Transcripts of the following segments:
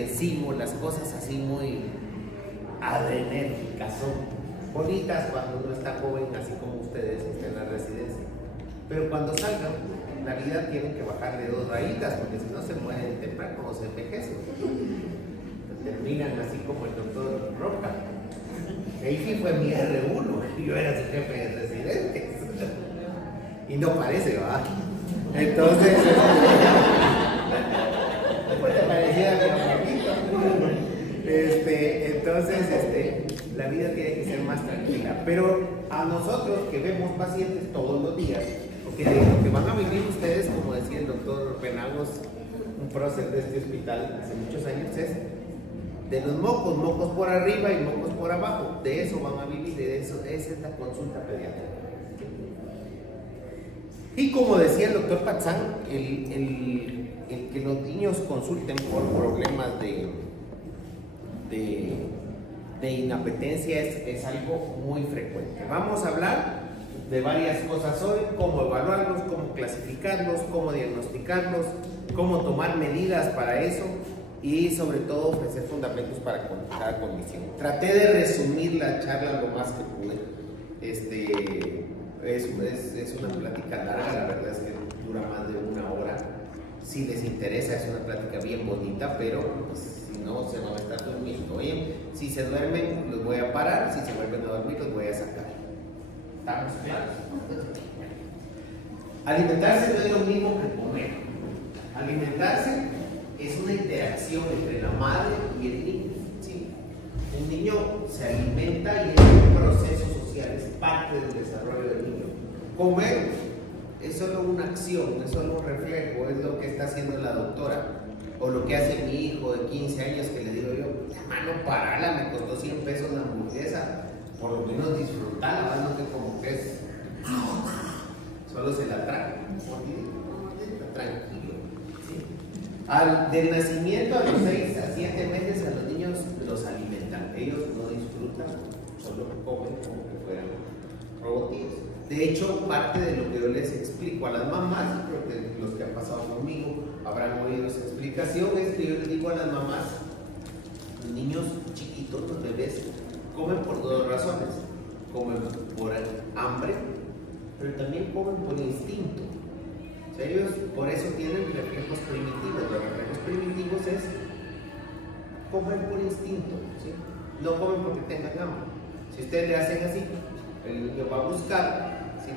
decimos las cosas así muy adrenérgicas, son bonitas cuando uno está joven, así como ustedes está en la residencia. Pero cuando salgan, la vida tienen que bajarle 2 rayitas, porque si no se mueren temprano o se envejecen. Terminan así como el doctor Roca. Ahí sí fue mi R1, yo era su jefe de residentes. Y no parece, ¿va? Entonces, pues te parecía mi papito. Entonces, la vida tiene que ser más tranquila. Pero a nosotros que vemos pacientes todos los días, porque lo que van a vivir ustedes, como decía el doctor Penagos, un prócer de este hospital hace muchos años, es de los mocos, mocos por arriba y mocos por abajo. De eso van a vivir, de eso es esta consulta pediátrica. Y como decía el doctor Patzán, el que los niños consulten por problemas de inapetencia es algo muy frecuente. Vamos a hablar de varias cosas hoy: cómo evaluarlos, cómo clasificarlos, cómo diagnosticarlos, cómo tomar medidas para eso y sobre todo ofrecer fundamentos para cada condición. Traté de resumir la charla lo más que pude. Es una plática larga, la verdad es que dura más de 1 hora. Si les interesa, es una plática bien bonita, pero pues, si no, se van a estar durmiendo. Oye, si se duermen, los voy a parar; si se vuelven a dormir, los voy a sacar. ¿Estamos claros? Alimentarse no es lo mismo que comer. Alimentarse es una interacción entre la madre y el niño. ¿Sí? Un niño se alimenta y es un proceso social, es parte del desarrollo del niño. Comer es solo una acción, es solo un reflejo, es lo que está haciendo la doctora, o lo que hace mi hijo de 15 años que le digo yo: hermano, parala, me costó 100 pesos la hamburguesa, por lo menos disfrutarla, no que como que es, solo se la traga, tranquilo. ¿Sí? Del nacimiento a los 6 a 7 meses a los niños los alimentan, ellos no disfrutan, solo comen como que fueran robotillos. De hecho, parte de lo que yo les explico a las mamás, creo que los que han pasado conmigo habrán oído esa explicación, es que yo les digo a las mamás: los niños chiquitos, los bebés, comen por 2 razones. Comen por hambre, pero también comen por instinto. O sea, ellos por eso tienen reflejos primitivos. Los reflejos primitivos es comer por instinto, ¿sí? No comen porque tengan hambre. Si ustedes le hacen así, el niño va a buscar. Si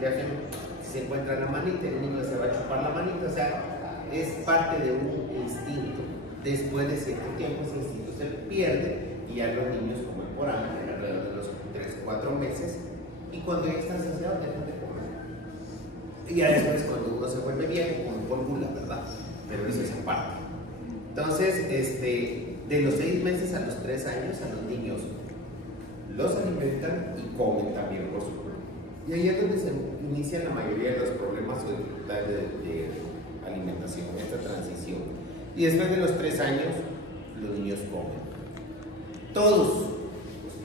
se encuentra la manita, el niño se va a chupar la manita. O sea, es parte de un instinto. Después de cierto tiempo ese instinto se pierde y ya los niños comen por hambre alrededor de los 3-4 meses, y cuando ya están saciados dejan de comer. Y ya después, cuando uno se vuelve viejo, come por gula, ¿verdad? Pero eso es aparte. Entonces, de los 6 meses a los 3 años a los niños los alimentan y comen también, por supuesto. Y ahí es donde se inician la mayoría de los problemas o dificultades de alimentación, esta transición. Y después de los 3 años, los niños comen. Todos los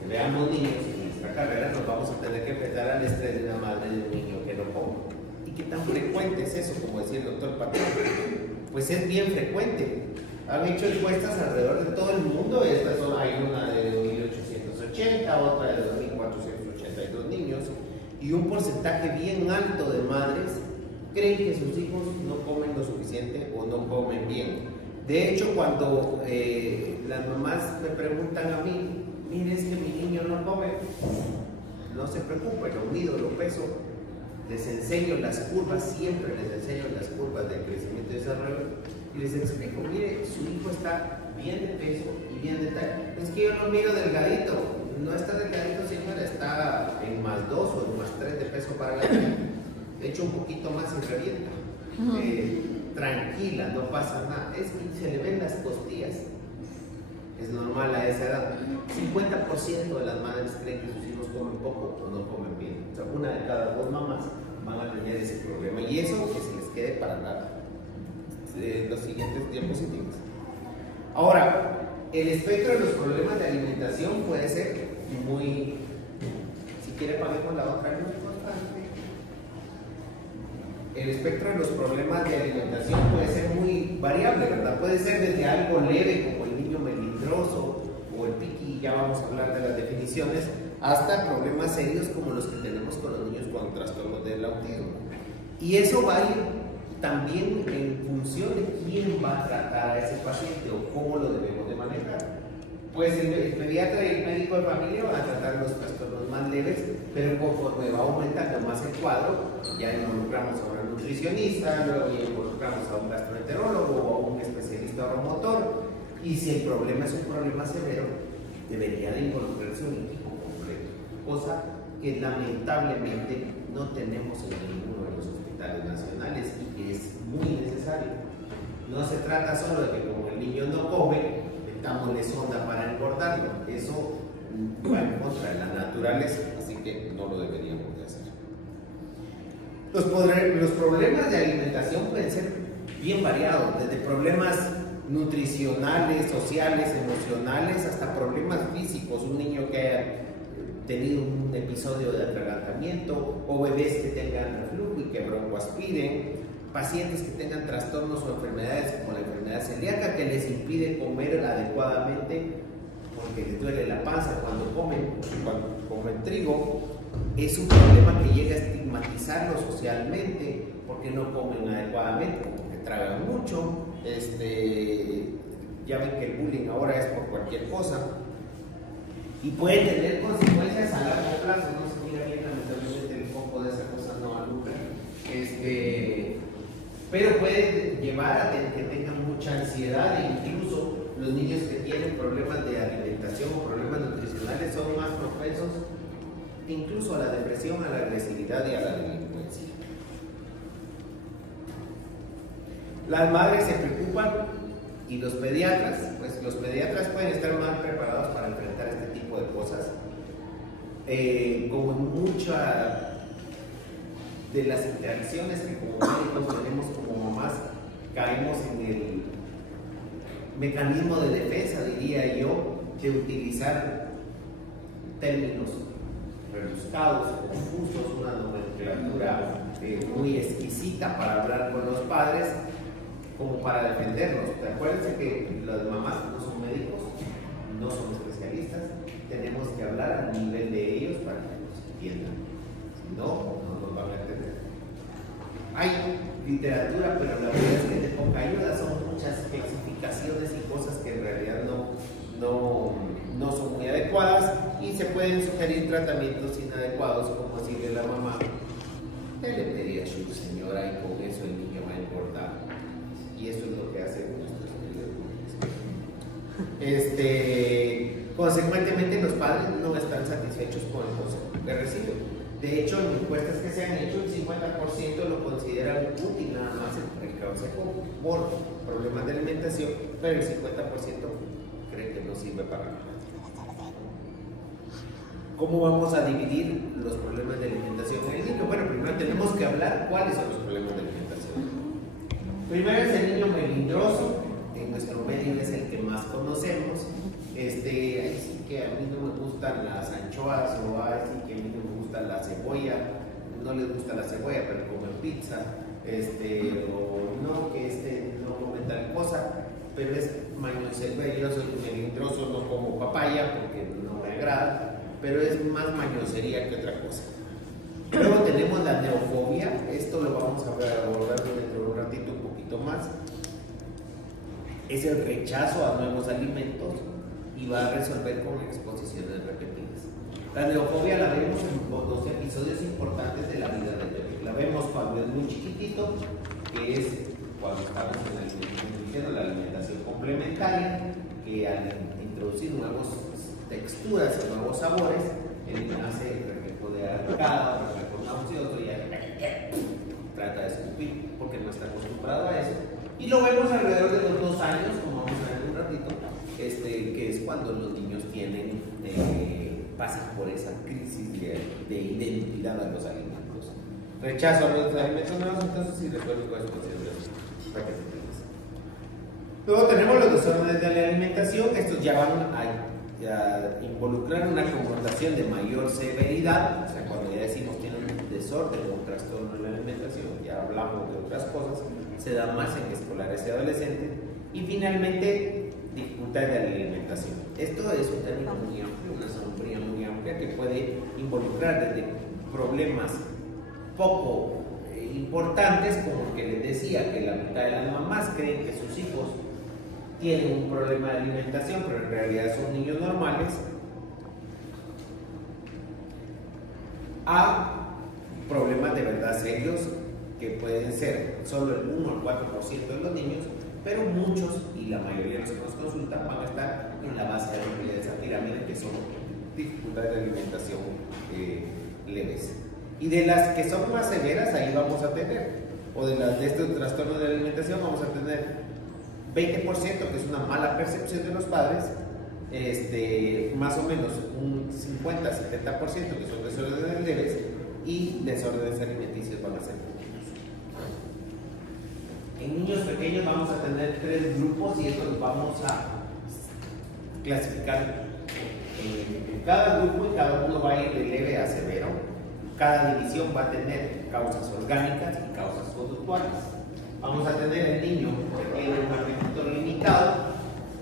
que veamos niños en nuestra carrera nos vamos a tener que enfrentar al estrés de una madre de un niño que no come. ¿Y qué tan frecuente es eso? Como decía el doctor Patrón, pues es bien frecuente. Han hecho encuestas alrededor de todo el mundo. Hay una de 2.880, otra de 2.482 niños, y un porcentaje bien alto de madres creen que sus hijos no comen lo suficiente o no comen bien. De hecho, cuando las mamás me preguntan a mí: mire, es que mi niño no come, no se preocupe, lo mido, lo peso, les enseño las curvas, siempre les enseño las curvas de crecimiento y desarrollo, y les explico: mire, su hijo está bien de peso y bien de talla. Es que yo lo miro delgadito. No está delgadito, señora, está en +2 o en +3 de peso para la vida. De hecho, un poquito más y revienta. Tranquila, no pasa nada. Es que se le ven las costillas. Es normal a esa edad. 50% de las madres creen que sus hijos comen poco o no comen bien. O sea, 1 de cada 2 mamás van a tener ese problema. Y eso que se les quede para los siguientes diapositivas. Ahora, el espectro de los problemas de alimentación puede ser muy... Si quiere, paguemos la otra, no es importante. El espectro de los problemas de alimentación puede ser muy variable, ¿verdad? Puede ser desde algo leve, como el niño me y ya vamos a hablar de las definiciones, hasta problemas serios como los que tenemos con los niños con trastornos del autismo. Y eso va a ir también en función de quién va a tratar a ese paciente o cómo lo debemos de manejar. Pues el pediatra y el médico de familia van a tratar los trastornos más leves, pero conforme va aumentando más el cuadro, ya involucramos a un nutricionista, luego ya involucramos a un gastroenterólogo o a un especialista oromotor, y si el problema es un problema severo, debería de involucrarse un equipo completo, cosa que lamentablemente no tenemos en ninguno de los hospitales nacionales y que es muy necesario. No se trata solo de que como el niño no come, metámosle sonda para engordarlo. Eso va en contra de la naturaleza, así que no lo deberíamos de hacer. Los problemas de alimentación pueden ser bien variados, desde problemas nutricionales, sociales, emocionales, hasta problemas físicos. Un niño que haya tenido un episodio de atragantamiento, o bebés que tengan reflujo y que broncoaspiren, pacientes que tengan trastornos o enfermedades como la enfermedad celíaca que les impide comer adecuadamente porque les duele la panza cuando comen trigo. Es un problema que llega a estigmatizarlos socialmente porque no comen adecuadamente, porque tragan mucho. Ya ven que el bullying ahora es por cualquier cosa y puede tener consecuencias a largo plazo. No se mira bien, lamentablemente el foco de esa cosa no alumbra, pero puede llevar a que tengan mucha ansiedad, e incluso los niños que tienen problemas de alimentación o problemas nutricionales son más propensos incluso a la depresión, a la agresividad y a la delincuencia. Las madres se preocupan y los pediatras, pues los pediatras pueden estar más preparados para enfrentar este tipo de cosas. Como mucha de las interacciones que como médicos tenemos como mamás, caemos en el mecanismo de defensa, diría yo, de utilizar términos rebuscados, confusos, una nomenclatura muy exquisita para hablar con los padres, como para defenderlos. Acuérdense que las mamás no son médicos, no son especialistas, tenemos que hablar a nivel de ellos para que nos entiendan, si no, no nos van a entender. Hay literatura, pero la verdad es que de poca ayuda, son muchas especificaciones y cosas que en realidad no son muy adecuadas, y se pueden sugerir tratamientos inadecuados, como decirle a la mamá: ¿qué le pedía a su señora? Y con eso el niño va a engordar. Y eso es lo que hacen nuestros queridos. Consecuentemente, los padres no están satisfechos con el consejo que reciben. De hecho, en encuestas que se han hecho, el 50% lo consideran útil nada más el consejo por problemas de alimentación, pero el 50% cree que no sirve para nada. ¿Cómo vamos a dividir los problemas de alimentación en el niño? Bueno, primero tenemos que hablar cuáles son los problemas de alimentación. Primero es el niño melindroso, en nuestro medio es el que más conocemos. Ahí sí que a mí no me gustan las anchoas, o ahí sí que a mí no me gusta la cebolla, no les gusta la cebolla, pero comen pizza, o no, que no come tal cosa, pero es mañoso. Yo soy melindroso, no como papaya porque no me agrada, pero es más mañosería que otra cosa. Luego tenemos la neofobia, esto lo vamos a abordar dentro de un ratito un poquito más. Es el rechazo a nuevos alimentos y va a resolver con exposiciones repetidas. La neofobia la vemos en dos episodios importantes de la vida del bebé. La vemos cuando es muy chiquitito, que es cuando estamos en la alimentación complementaria, que al introducir nuevas texturas y nuevos sabores, él hace el reflejo de arrancada, el reflejo nauseoso, y trata de escupir porque no está acostumbrado a eso. Y lo vemos alrededor de los 2 años, como vamos a ver en un ratito, que es cuando los niños pasan por esa crisis de identidad a los alimentos. Rechazo a los alimentos nuevos, entonces sí recuerdo con exposiciones repetidas. Luego tenemos los desórdenes de la alimentación, estos ya van a involucrar una confrontación de mayor severidad. O sea, cuando ya decimos tienen un desorden o un trastorno en la alimentación, ya hablamos de otras cosas, se da más en escolares y adolescentes. Y finalmente, dificultades de la alimentación. Esto es un término muy amplio, una sombría muy amplia que puede involucrar desde problemas poco importantes, como el que les decía, que la mitad de las mamás creen que sus hijos tienen un problema de alimentación, pero en realidad son niños normales, a problemas de verdad serios que pueden ser solo el 1 al 4% de los niños, pero muchos y la mayoría de los que nos consultan van a estar en la base de esa pirámide, que son dificultades de alimentación leves. Y de las que son más severas, ahí vamos a tener, o de las de estos trastornos de alimentación, vamos a tener 20%, que es una mala percepción de los padres, más o menos un 50-70% que son desórdenes leves, y desórdenes alimenticios van a ser pequeños. En niños pequeños vamos a tener 3 grupos y estos los vamos a clasificar en cada grupo, y cada uno va a ir de leve a severo. Cada división va a tener causas orgánicas y causas conductuales. Vamos a tener el niño que tiene un apetito limitado.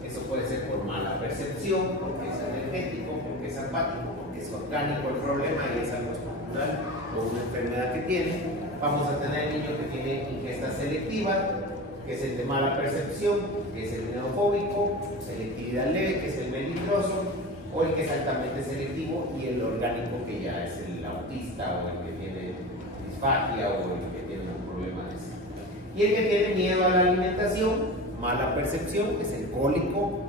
Eso puede ser por mala percepción, porque es energético, porque es apático, porque es orgánico el problema y es algo estructural o una enfermedad que tiene. Vamos a tener el niño que tiene ingesta selectiva, que es el de mala percepción, que es el neofóbico, selectividad leve, que es el melindroso, o el que es altamente selectivo, y el orgánico, que ya es el autista o el que tiene disfagia o el que tiene un problema de ese. Y el que tiene miedo a la alimentación, mala percepción, que es el cólico.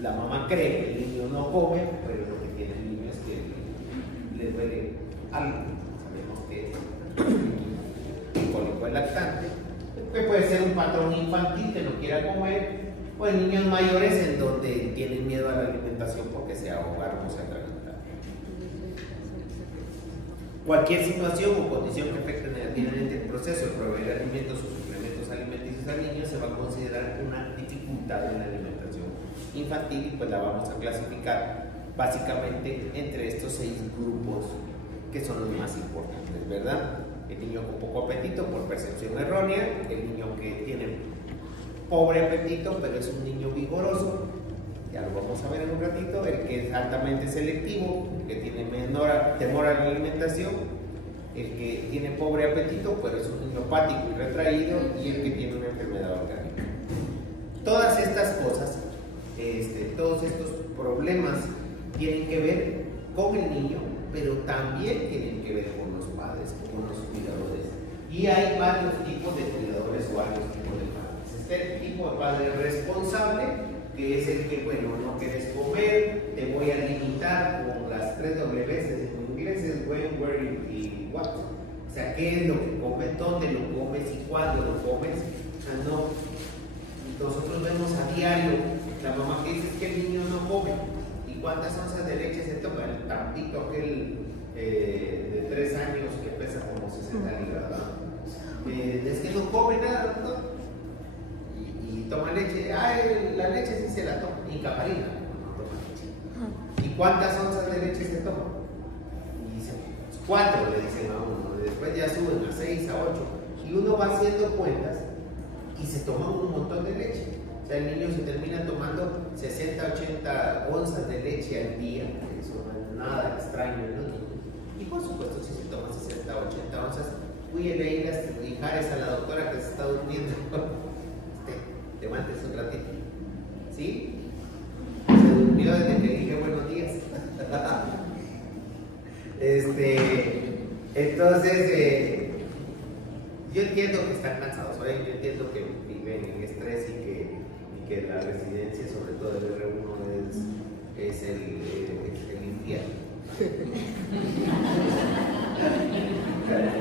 La mamá cree que el niño no come, pero lo que tiene el niño es que le duele algo. Sabemos que es el cólico del lactante, que puede ser un patrón infantil que no quiera comer, o en niños mayores en donde tienen miedo a la alimentación porque se ahogaron o se atragantaron. Cualquier situación o condición que afecte negativamente el proceso de proveer alimentos o suplementos alimenticios al niño se va a considerar una dificultad en la alimentación infantil, y pues la vamos a clasificar básicamente entre estos 6 grupos que son los más importantes, ¿verdad? El niño con poco apetito por percepción errónea, el niño que tiene pobre apetito pero es un niño vigoroso, ya lo vamos a ver en un ratito, el que es altamente selectivo, el que tiene temor a la alimentación, el que tiene pobre apetito pero es un niño apático y retraído, y el que tiene una enfermedad orgánica. Todas estas cosas, todos estos problemas tienen que ver con el niño, pero también tienen que ver con los padres, con los cuidadores. Y hay varios tipos de cuidadores o varios tipos de padres. Este tipo de padre responsable, que es el que, bueno, no quieres comer, te voy a limitar con las 3 Ws en inglés, es when, where y what. O sea, qué es lo que comes, dónde lo comes y cuándo lo comes. O sea, no, nosotros vemos a diario la mamá que dice que el niño no come. ¿Y cuántas onzas de leche se toma? El tantito aquel de 3 años que pesa como 60 libras. Es que no come nada, ¿no? Y toma leche. La leche sí se la toma. Y caparina no toma leche. ¿Y cuántas onzas de leche se toma? Y dice 4, le dicen a uno. Después ya suben a 6, a 8. Y uno va haciendo cuentas y se toma un montón de leche. O sea, el niño se termina tomando 60, 80 onzas de leche al día. Eso no es nada extraño, ¿no? Y por supuesto, si se toma 60, 80 onzas, cuídele ahí las hijares a la doctora que se está durmiendo. Levantes un ratito. ¿Sí? Se durmió desde que dije buenos días. Entonces, yo entiendo que están cansados, ¿vale? Yo entiendo que viven en estrés y que la residencia, sobre todo el R1, es el infierno.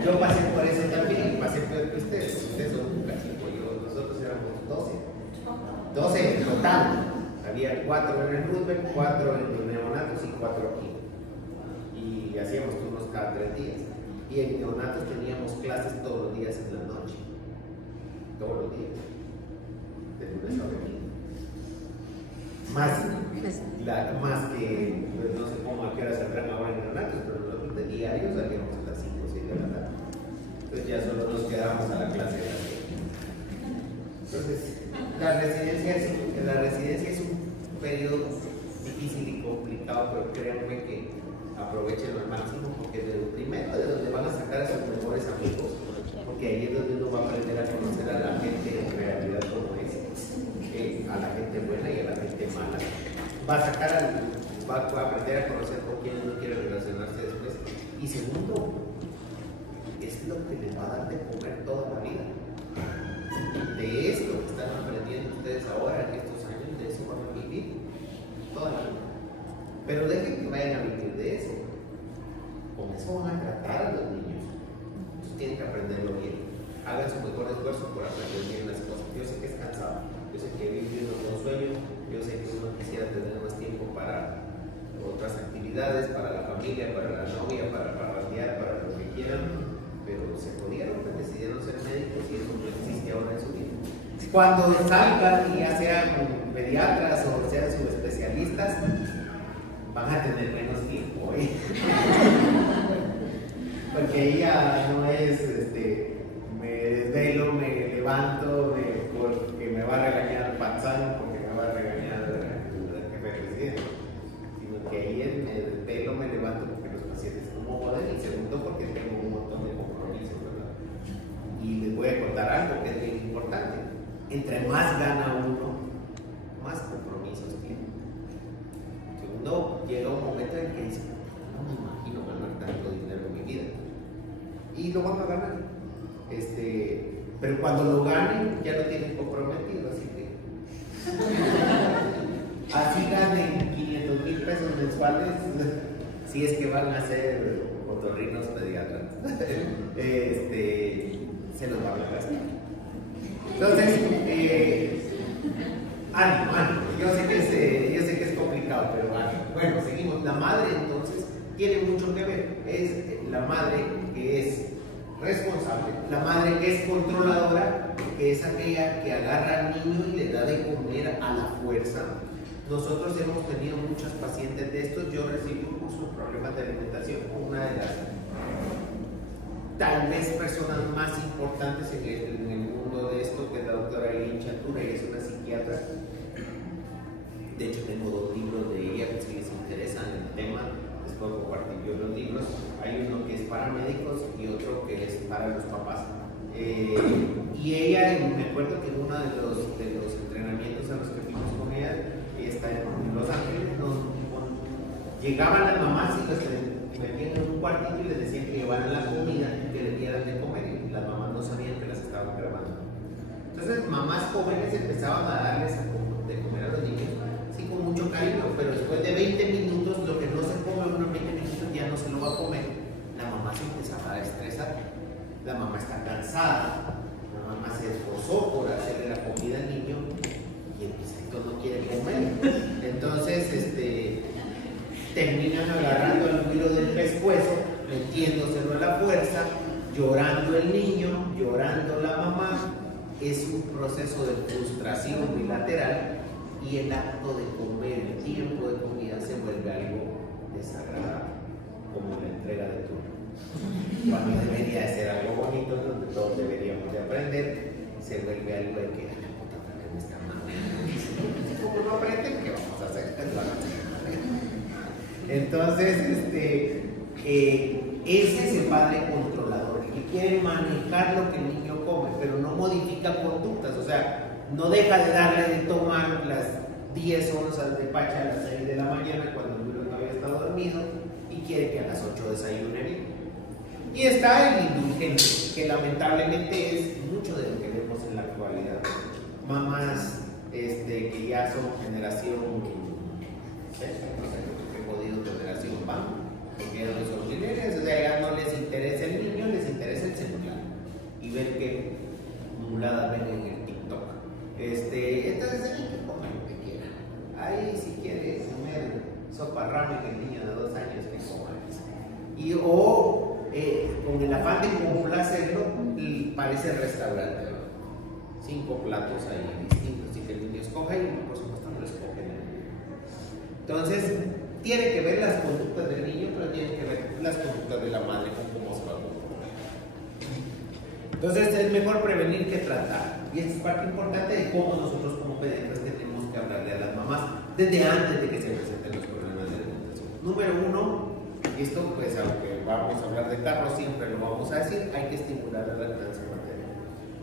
Yo pasé por eso también, pasé peor que ustedes son un cachito, nosotros éramos 12 en total. Había 4 en el Roosevelt, 4 en los neonatos y 4 aquí. Y hacíamos turnos cada 3 días. Y en neonatos teníamos clases todos los días en la noche. Todos los días. De lunes a domingo. Más que, pues no sé cómo a qué hora saldrán ahora en neonatos, pero nosotros de diario salíamos a las 5 o 6 de la tarde. Entonces ya solo nos quedábamos a la clase de las 7. Entonces, la residencia es un periodo difícil. complicado, pero créanme que aprovechen al máximo, porque primero de donde van a sacar a sus mejores amigos, porque ahí es donde uno va a aprender a conocer a la gente en realidad como es, a la gente buena y a la gente mala. Va a aprender a conocer con quienes no quiere relacionarse después. Y segundo, es lo que les va a dar de comer toda la vida. De esto que están aprendiendo ustedes ahora en estos años, de eso van a vivir toda la vida. Pero dejen que vayan a vivir de eso. Con eso van a tratar a los niños. Entonces tienen que aprenderlo bien. Hagan su mejor esfuerzo por aprender bien las cosas. Yo sé que es cansado, yo sé que vivir un sueño, yo sé que uno quisiera tener más tiempo para otras actividades, para la familia, para la novia, para parrandear, para lo que quieran, pero se jodieron, pues decidieron ser médicos y eso no existe ahora en su vida. Cuando salgan y ya sean pediatras o sean subespecialistas, van a tener menos tiempo, ¿eh? Porque ahí ya no es, me desvelo, me levanto, porque me va a regañar Panzano, porque me va a regañar el jefe presidente, sino que ahí es me desvelo, me levanto porque los pacientes no joden, y segundo porque tengo un montón de compromisos, ¿verdad? Y les voy a contar algo que es bien importante. Entre más gana uno, más compromisos tiene. Segundo, llega un momento en que dice, no me imagino ganar tanto dinero en mi vida. Y lo van a ganar. Pero cuando lo ganen, ya lo tienen comprometido, así que así ganen 500,000 pesos mensuales, si es que van a ser otorrinos pediatras, se los van a gastar. Entonces, ánimo. Yo sé que es complicado, pero ánimo. Bueno, seguimos. La madre entonces tiene mucho que ver. Es la madre que es responsable, la madre que es controladora, que es aquella que agarra al niño y le da de comer a la fuerza. Nosotros hemos tenido muchas pacientes de estos. Yo recibí un curso de problemas de alimentación con una de las tal vez personas más importantes en el mundo de esto, que es la doctora Eileen Chatura, y es una psiquiatra. De hecho tengo 2 libros de ella, que si les interesan el tema les puedo compartir yo los libros. Hay uno que es para médicos y otro que es para los papás. Y ella, me acuerdo que en uno de los entrenamientos a los que fuimos con ella está en Los Ángeles, llegaban las mamás y los metían en un cuartito y les decían que llevaran la comida y que le dieran de comer, y las mamás no sabían que las estaban grabando. Entonces mamás jóvenes empezaban a darles de comer a los niños, sí, con mucho cariño, pero después de 20 minutos, lo que no se come en unos 20 minutos ya no se lo va a comer. La mamá se empezaba a estresar, la mamá está cansada, la mamá se esforzó por hacerle la comida al niño y el pisito no quiere comer. Entonces, terminan agarrando el hilo del pescuezo, metiéndoselo a la fuerza, llorando el niño, llorando la mamá. Es un proceso de frustración bilateral, y el acto de comer, el tiempo de comida, se vuelve algo desagradable, como la entrega de turno. Cuando debería de ser algo bonito, donde todos deberíamos de aprender, se vuelve algo de que, ay, puta, me está mal. Como no aprenden, ¿qué vamos a hacer? Entonces, ese es el padre controlador, que quiere manejar lo que el niño come, pero no modifica conductas. O sea, no deja de darle de tomar las 10 onzas de pacha a las 6 de la mañana cuando el niño todavía está dormido, y quiere que a las 8 desayune bien. Y está el indulgente, que lamentablemente es mucho de lo que vemos en la actualidad. Mamás que ya son generación, no sé qué jodido generación van, porque ya no son millennials, o sea, ya no les interesa el niño, les interesa el celular y ver qué muladas ven en el TikTok. Entonces ahí que coman lo que quieran. Ahí si quiere comer sopa ramen el niño de 2 años, que coma eso. Con el afán de complacerlo, parece restaurante, ¿no? 5 platos ahí distintos, y que el niño escoja, y por supuesto no lo escoge. Entonces tiene que ver las conductas del niño, pero tiene que ver las conductas de la madre con cómo se va a comportar. Entonces es mejor prevenir que tratar, y esta es parte importante de cómo nosotros como pediatras tenemos que hablarle a las mamás desde antes de que se presenten los problemas de alimentación. Número uno, esto pues aunque vamos a hablar de carros, siempre lo vamos a decir, hay que estimular la lactancia materna.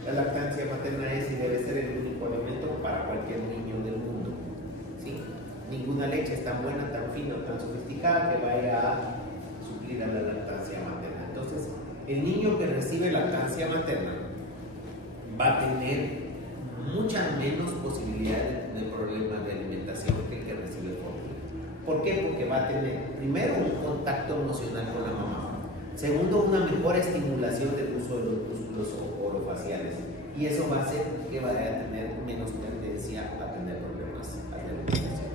La lactancia materna es y debe ser el único alimento para cualquier niño del mundo. ¿Sí? Ninguna leche es tan buena, tan fina, tan sofisticada que vaya a suplir a la lactancia materna. Entonces, el niño que recibe lactancia materna va a tener muchas menos posibilidades de problemas de alimentación que el que recibe fórmula. ¿Por qué? Porque va a tener, primero, un contacto emocional con la mamá. Segundo, una mejor estimulación del uso de los músculos orofaciales. Y eso va a hacer que vaya a tener menos tendencia a tener problemas de alimentación.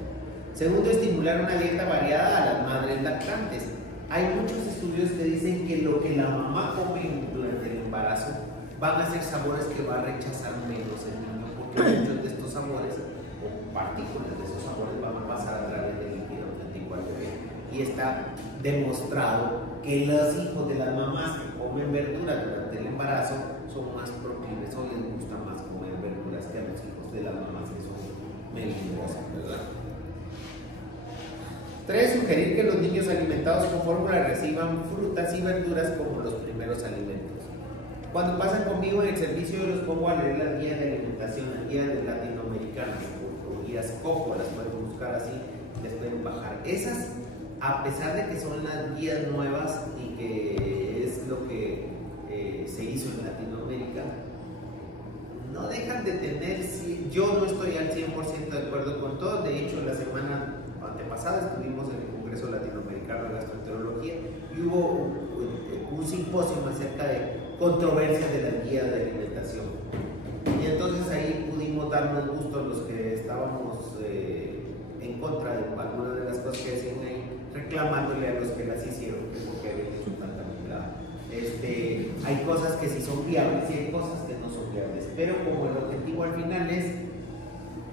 Segundo, estimular una dieta variada a las madres lactantes. Hay muchos estudios que dicen que lo que la mamá come durante el embarazo van a ser sabores que va a rechazar menos el niño, porque muchos de estos sabores o partículas de esos sabores van a pasar a través del líquido amniótico al bebé. Y está demostrado que los hijos de las mamás que comen verduras durante el embarazo son más proclives o les gusta más comer verduras que a los hijos de las mamás que son melindrosas, ¿verdad? 3. Sugerir que los niños alimentados con fórmula reciban frutas y verduras como los primeros alimentos. Cuando pasan conmigo en el servicio, yo los pongo a leer las guías de alimentación, las guías latinoamericanas o guías COCO, las pueden buscar así, les pueden bajar. Esas, a pesar de que son las guías nuevas y que es lo que se hizo en Latinoamérica, no dejan de tener, yo no estoy al 100% de acuerdo con todo. De hecho, la semana antepasada estuvimos en el Congreso Latinoamericano de Gastroenterología y hubo un simposio acerca de controversias de la guía de alimentación. Y entonces ahí pudimos darnos gusto a los que estábamos en contra de algunas de las cosas que decían ahí, reclamándole a los que las hicieron que porque habían hecho tanta mezclada. Hay cosas que sí son viables y hay cosas que no son viables, pero como el objetivo al final es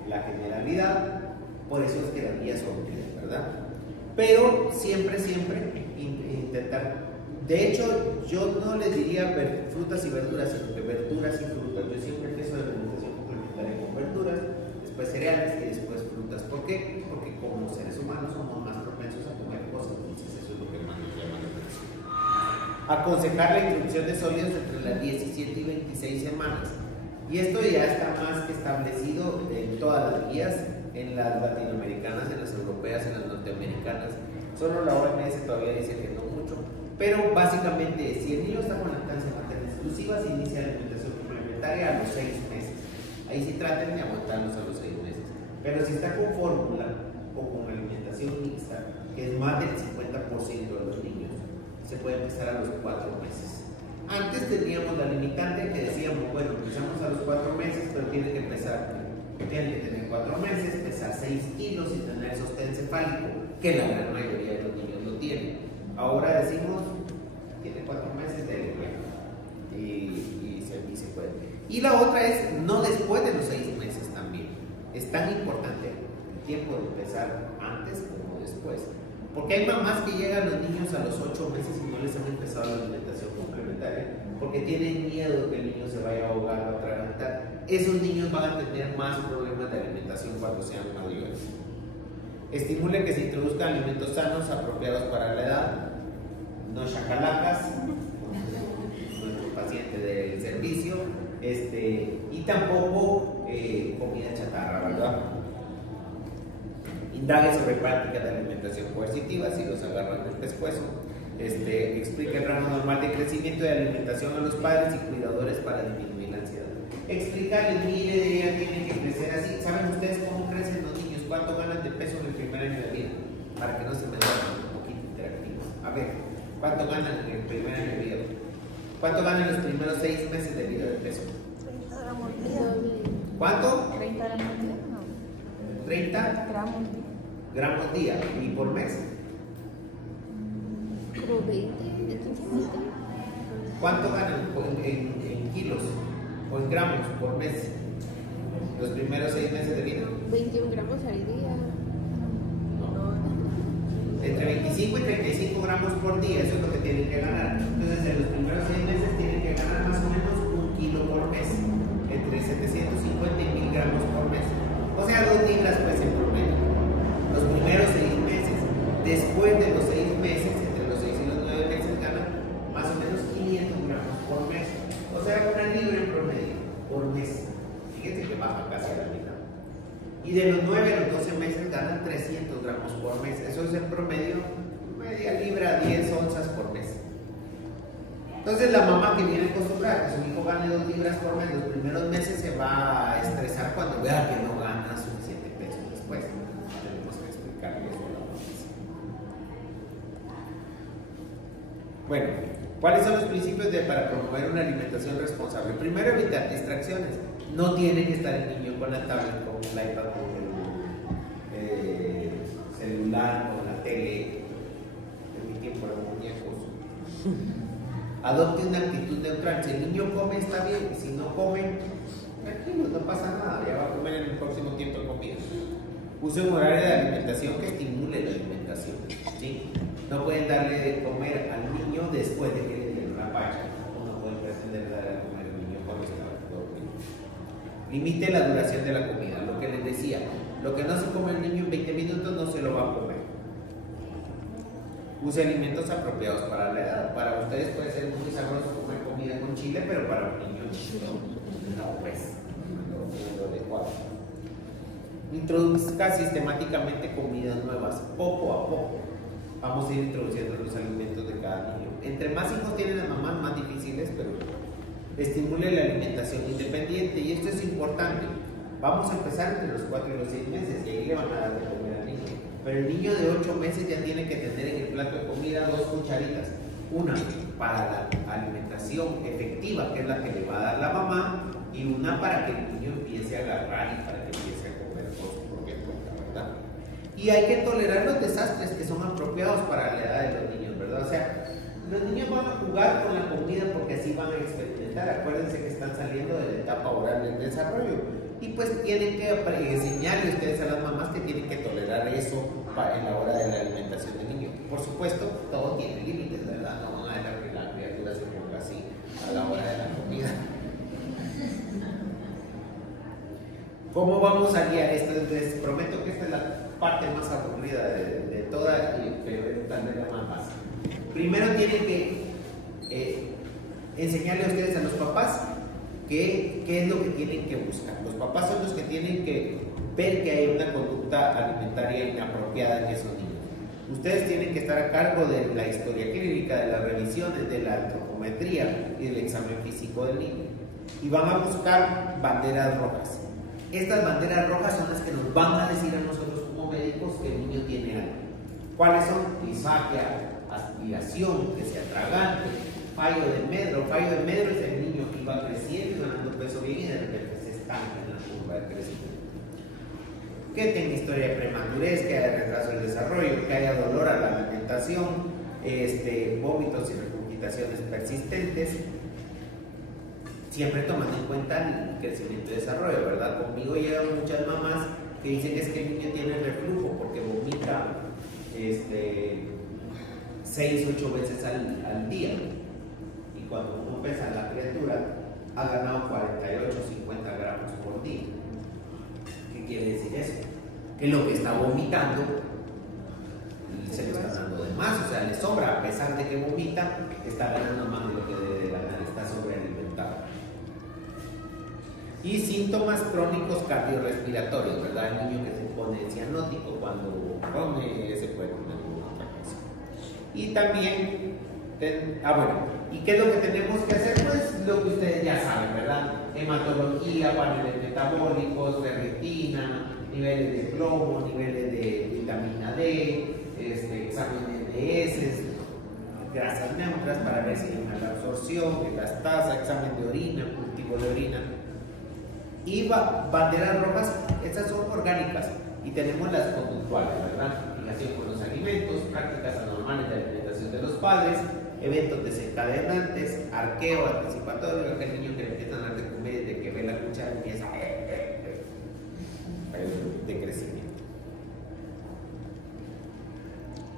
la generalidad, por eso es que las guías son útiles, ¿verdad? Pero siempre intentar. De hecho, yo no les diría frutas y verduras, sino que verduras y frutas. Yo siempre empiezo la alimentación complementaria con verduras, después cereales y después frutas. ¿Por qué? Porque como seres humanos somos más propensos a comer cosas dulces, eso es lo que más nos llama la atención. Aconsejar la introducción de sólidos entre las 17 y 26 semanas. Y esto ya está más que establecido en todas las guías, en las latinoamericanas, en las europeas, en las norteamericanas. Solo la OMS todavía dice que no mucho. Pero básicamente, si el niño está con lactancia materna exclusiva, se inicia la alimentación complementaria a los 6 meses. Ahí sí traten de aguantarlos a los 6 meses. Pero si está con fórmula o con alimentación mixta, que es más del 50% de los niños, se puede empezar a los 4 meses. Antes teníamos la limitante que decíamos, bueno, empezamos a los 4 meses, pero tiene que tener 4 meses, pesar 6 kilos y tener sostén cefálico, que la gran mayoría de los niños lo tienen. Ahora decimos, tiene 4 meses de alimento y se puede. Y la otra es, no después de los 6 meses también. Es tan importante el tiempo de empezar antes como después. Porque hay mamás que llegan los niños a los 8 meses y no les han empezado la alimentación complementaria porque tienen miedo que el niño se vaya a ahogar o a atragantar. Esos niños van a tener más problemas de alimentación cuando sean mayores. Estimule que se introduzcan alimentos sanos apropiados para la edad, no chacalacas, nuestro paciente del servicio, y tampoco comida chatarra, ¿verdad? Indague sobre prácticas de alimentación coercitiva si los agarran del pescuezo. Explique el rango normal de crecimiento y alimentación a los padres y cuidadores para disminuir la ansiedad. Explicarles, mire, ella tiene que crecer así. ¿Saben ustedes cómo crecen los niños? ¿Cuánto ganan de peso en el primer año de vida? Para que no se me duerman, un poquito interactivos. A ver, ¿cuánto ganan en el primer año de vida? ¿Cuánto ganan los primeros 6 meses de vida de peso? 30 gramos día. ¿Cuánto? 30 gramos día, no. 30 gramos día. ¿Y por mes? Como 20, de 15 20. ¿Cuánto ganan en kilos o en gramos por mes? Los primeros 6 meses de vida. 21 gramos al día. Entre 25 y 35 gramos por día, eso es lo que tienen que ganar. Entonces, en los primeros 6 meses tienen que ganar más o menos 1 kilo por mes, entre 750 y 1000 gramos por mes. O sea, 2 libras pues en promedio. Los primeros 6 meses. después de los 6 meses, entre los 6 y los 9 meses, gana más o menos 500 gramos por mes. O sea, una libra en promedio por mes. Fíjense que baja casi a la mitad. Y de los 9 a los 12 meses ganan 300 gramos por mes. Eso es en promedio, media libra, 10 onzas por mes. Entonces la mamá que viene acostumbrada a que su hijo gane 2 libras por mes, los primeros meses se va a estresar cuando vea que no gana suficiente peso después. Tenemos que explicarle eso a la mamá. Bueno, ¿cuáles son los principios para promover una alimentación responsable? Primero, evitar distracciones. No tiene que estar el niño con la tablet, con el iPad, con el celular, con la tele. En mi tiempo eran muñecos. Adopte una actitud neutral. Si el niño come, está bien. Si no come, tranquilo, no pasa nada. Ya va a comer en el próximo tiempo de comida. Use un horario de alimentación que estimule la alimentación. ¿Sí? No pueden darle de comer al niño después de que le dieron la pacha. No pueden pretender darle a comer al niño cuando está dormido. Limite la duración de la comida. Lo que les decía, lo que no se come el niño en 20 minutos no se lo va a comer. Use alimentos apropiados para la edad. Para ustedes puede ser muy sabroso comer comida con chile, pero para un niño no, pues, lo adecuado. Introduzca sistemáticamente comidas nuevas, poco a poco. Vamos a ir introduciendo los alimentos de cada niño. Entre más hijos tienen las mamás, más difíciles, pero estimule la alimentación independiente. Y esto es importante. Vamos a empezar entre los 4 y los 6 meses y ahí le van a dar de comer al niño. Pero el niño de 8 meses ya tiene que tener en el plato de comida 2 cucharitas. Una para la alimentación efectiva, que es la que le va a dar la mamá, y una para que el niño empiece a agarrar y para que empiece a comer por su propia cuenta, ¿verdad? Y hay que tolerar los desastres que son apropiados para la edad de los niños, ¿verdad? O sea, los niños van a jugar con la comida porque así van a experimentar. Acuérdense que están saliendo de la etapa oral del desarrollo. Y pues tienen que enseñarle ustedes a las mamás que tienen que tolerar eso en la hora de la alimentación del niño. Por supuesto, todo tiene límites, ¿verdad? No van a dejar que la criatura se ponga así a la hora de la comida. ¿Cómo vamos a guiar esto? Les prometo que esta es la parte más aburrida de toda, pero es también la más básica. Primero tienen que enseñarle a ustedes a los papás qué es lo que tienen que buscar. Los papás son los que tienen que ver que hay una conducta alimentaria inapropiada en esos niños. Ustedes tienen que estar a cargo de la historia clínica, de las revisiones, de la antropometría y del examen físico del niño. Y van a buscar banderas rojas. Estas banderas rojas son las que nos van a decir a nosotros como médicos que el niño tiene algo. ¿Cuáles son? Disfagia, aspiración, que sea tragante, fallo de Medro. Fallo de Medro es el niño que va creciendo, ganando peso bien y de repente se estanca en la curva de crecimiento. Que tenga historia de prematurez, que haya retraso del desarrollo, que haya dolor a la alimentación, vómitos y regurgitaciones persistentes. Siempre tomando en cuenta el crecimiento y desarrollo, ¿verdad? Conmigo llegan muchas mamás que dicen que es que el niño tiene reflujo porque vomita 6-8 veces al día. Y cuando uno pesa a la criatura, ha ganado 48-50 gramos por día. ¿Qué quiere decir eso? Que lo que está vomitando se le está dando de más, o sea, le sobra, a pesar de que vomita, está ganando más de lo que debe de ganar, está sobrealimentado. Y síntomas crónicos cardiorrespiratorios, ¿verdad? El niño que se pone cianótico cuando come, se puede comer otra cosa. Y también, ¿y qué es lo que tenemos que hacer? Pues lo que ustedes ya saben, ¿verdad? Hematología, paneles metabólicos, ferritina, niveles de plomo, niveles de vitamina D, exámenes de heces, grasas neutras para ver si hay una absorción, metastasa, examen de orina, cultivo de orina. Y banderas rojas, estas son orgánicas y tenemos las conductuales, ¿verdad? Fijación con los alimentos, prácticas anormales de alimentación de los padres, eventos desencadenantes, arqueo anticipatorio, aquel niño que le empiezan a dar de comer desde que ve la cuchara empieza de crecimiento.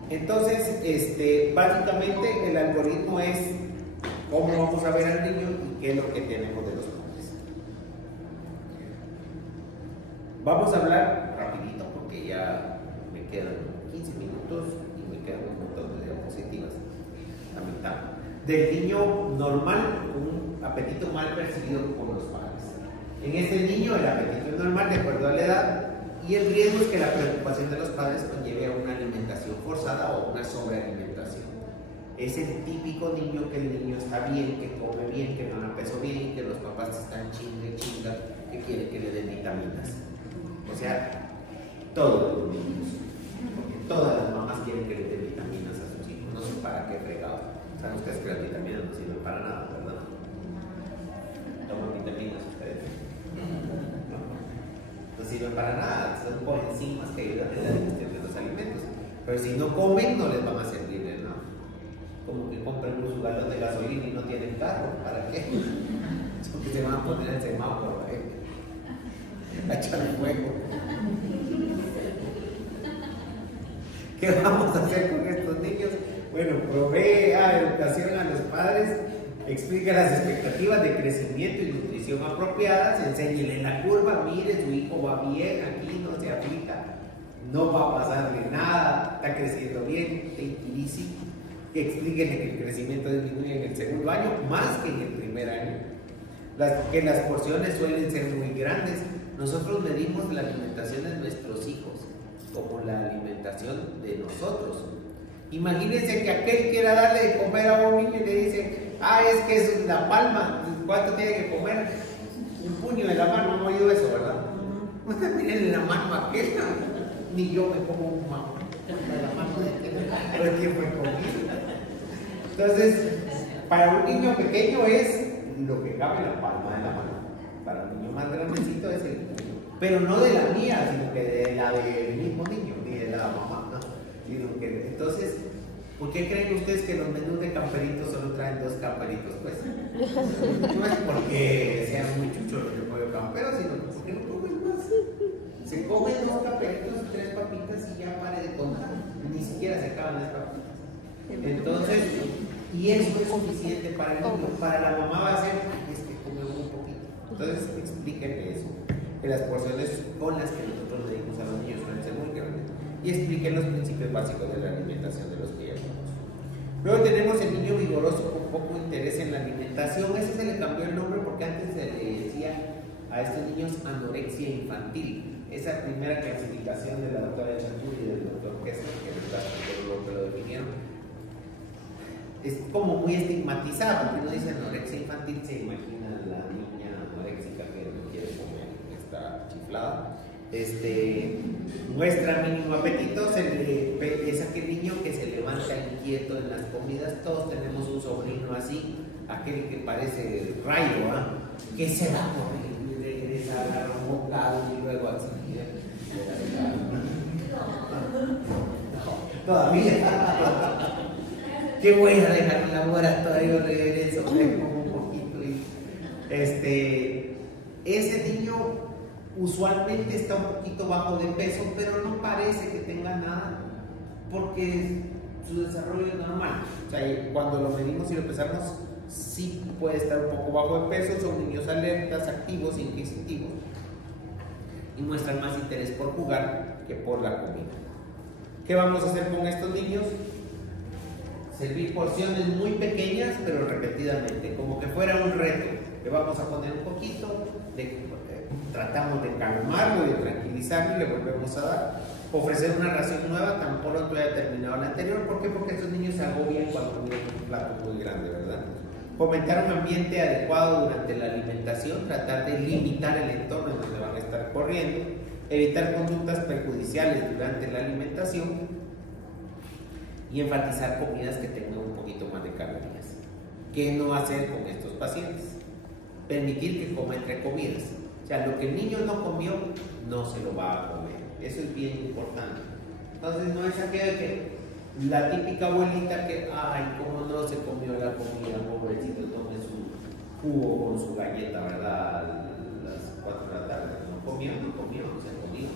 Entonces, básicamente el algoritmo es cómo vamos a ver al niño y qué es lo que tenemos de los padres. Vamos a hablar rapidito porque ya me quedan 15 minutos y del niño normal con un apetito mal percibido por los padres. En este niño el apetito es normal de acuerdo a la edad y el riesgo es que la preocupación de los padres conlleve a una alimentación forzada o una sobrealimentación. Es el típico niño que el niño está bien, que come bien, que gana peso bien, que los papás están chinga, que quieren que le den vitaminas. O sea, todos los niños, porque todas las mamás quieren que le den vitaminas a sus hijos, no sé para qué fregado. Saben ustedes que las vitaminas no sirven para nada, ¿verdad? ¿Toman vitaminas ustedes? No sirven para nada, son coenzimas que ayudan en la digestión de los alimentos. Pero si no comen, no les van a servir de nada. Como que compren un galón de gasolina y no tienen carro, ¿para qué? Porque se van a poner el semáforo a echar fuego. ¿Qué vamos a hacer con estos niños? Bueno, provea educación a los padres, explica las expectativas de crecimiento y nutrición apropiadas, enséñele la curva, mire, su hijo va bien, aquí no se aplica, no va a pasarle nada, está creciendo bien, take it easy. Explíquenle que el crecimiento disminuye en el segundo año más que en el primer año, que las porciones suelen ser muy grandes. Nosotros medimos la alimentación de nuestros hijos como la alimentación de nosotros. Imagínense que aquel quiera darle de comer a un niño y le dice, es que es la palma, ¿cuánto tiene que comer? Un puño de la mano, no he oído eso, ¿verdad? Miren la mano aquel, ni yo me como un mano de la mano de aquel, todo el tiempo he comido. Entonces, para un niño pequeño es lo que cabe en la palma de la mano. Para un niño más grandecito es el puño. Pero no de la mía, sino que de la del mismo niño, ni de la mamá, ¿no? Sino que, entonces, ¿por qué creen ustedes que los menús de camperitos solo traen 2 camperitos? Pues no es porque sean muy chuchos los de pollo campero, sino porque no comen más. Se comen 2 camperitos y 3 papitas y ya pare de contar. Ni siquiera se acaban las papitas. Entonces, y eso es suficiente para el niño. Para la mamá va a ser, es que come un poquito. Entonces, explíquenle eso. Que las porciones con las que nosotros le dimos a los niños suelen ser muy grandes. Y expliquen los principios básicos de la alimentación de los que ya hablamos. Luego tenemos el niño vigoroso con poco interés en la alimentación. Ese se le cambió el nombre porque antes se le decía a estos niños anorexia infantil. Esa primera clasificación de la doctora Chantur y del doctor Kessler, que lo definieron, es como muy estigmatizado, porque uno dice anorexia infantil, se imagina a la niña anoréxica que no quiere comer, está chiflada. Muestra mínimo apetito, es aquel niño que se levanta inquieto en las comidas. Todos tenemos un sobrino así, aquel que parece rayo, que se va a comer, le agarra un bocado y luego así. Todavía. ¿Qué voy a dejar en la laboratorio? Regreso, me como un poquito. Ese niño usualmente está un poquito bajo de peso, pero no parece que tenga nada, porque su desarrollo es normal. O sea, cuando lo medimos y lo pesamos, sí puede estar un poco bajo de peso. Son niños alertas, activos, inquisitivos, y muestran más interés por jugar que por la comida. ¿Qué vamos a hacer con estos niños? Servir porciones muy pequeñas, pero repetidamente, como que fuera un reto. Le vamos a poner un poquito, tratamos de calmarlo y de tranquilizarlo y le volvemos a dar. Ofrecer una ración nueva tan pronto haya terminado la anterior. ¿Por qué? Porque estos niños se agobian cuando tienen un plato muy grande, ¿verdad? Fomentar un ambiente adecuado durante la alimentación, tratar de limitar el entorno en donde van a estar corriendo, evitar conductas perjudiciales durante la alimentación y enfatizar comidas que tengan un poquito más de calorías. ¿Qué no hacer con estos pacientes? Permitir que coma entre comidas. O sea, lo que el niño no comió, no se lo va a comer. Eso es bien importante. Entonces, no es aquello que la típica abuelita que, cómo no se comió la comida, pobrecito, tome su jugo con su galleta, ¿verdad? A las 4 de la tarde. No comió, se comió.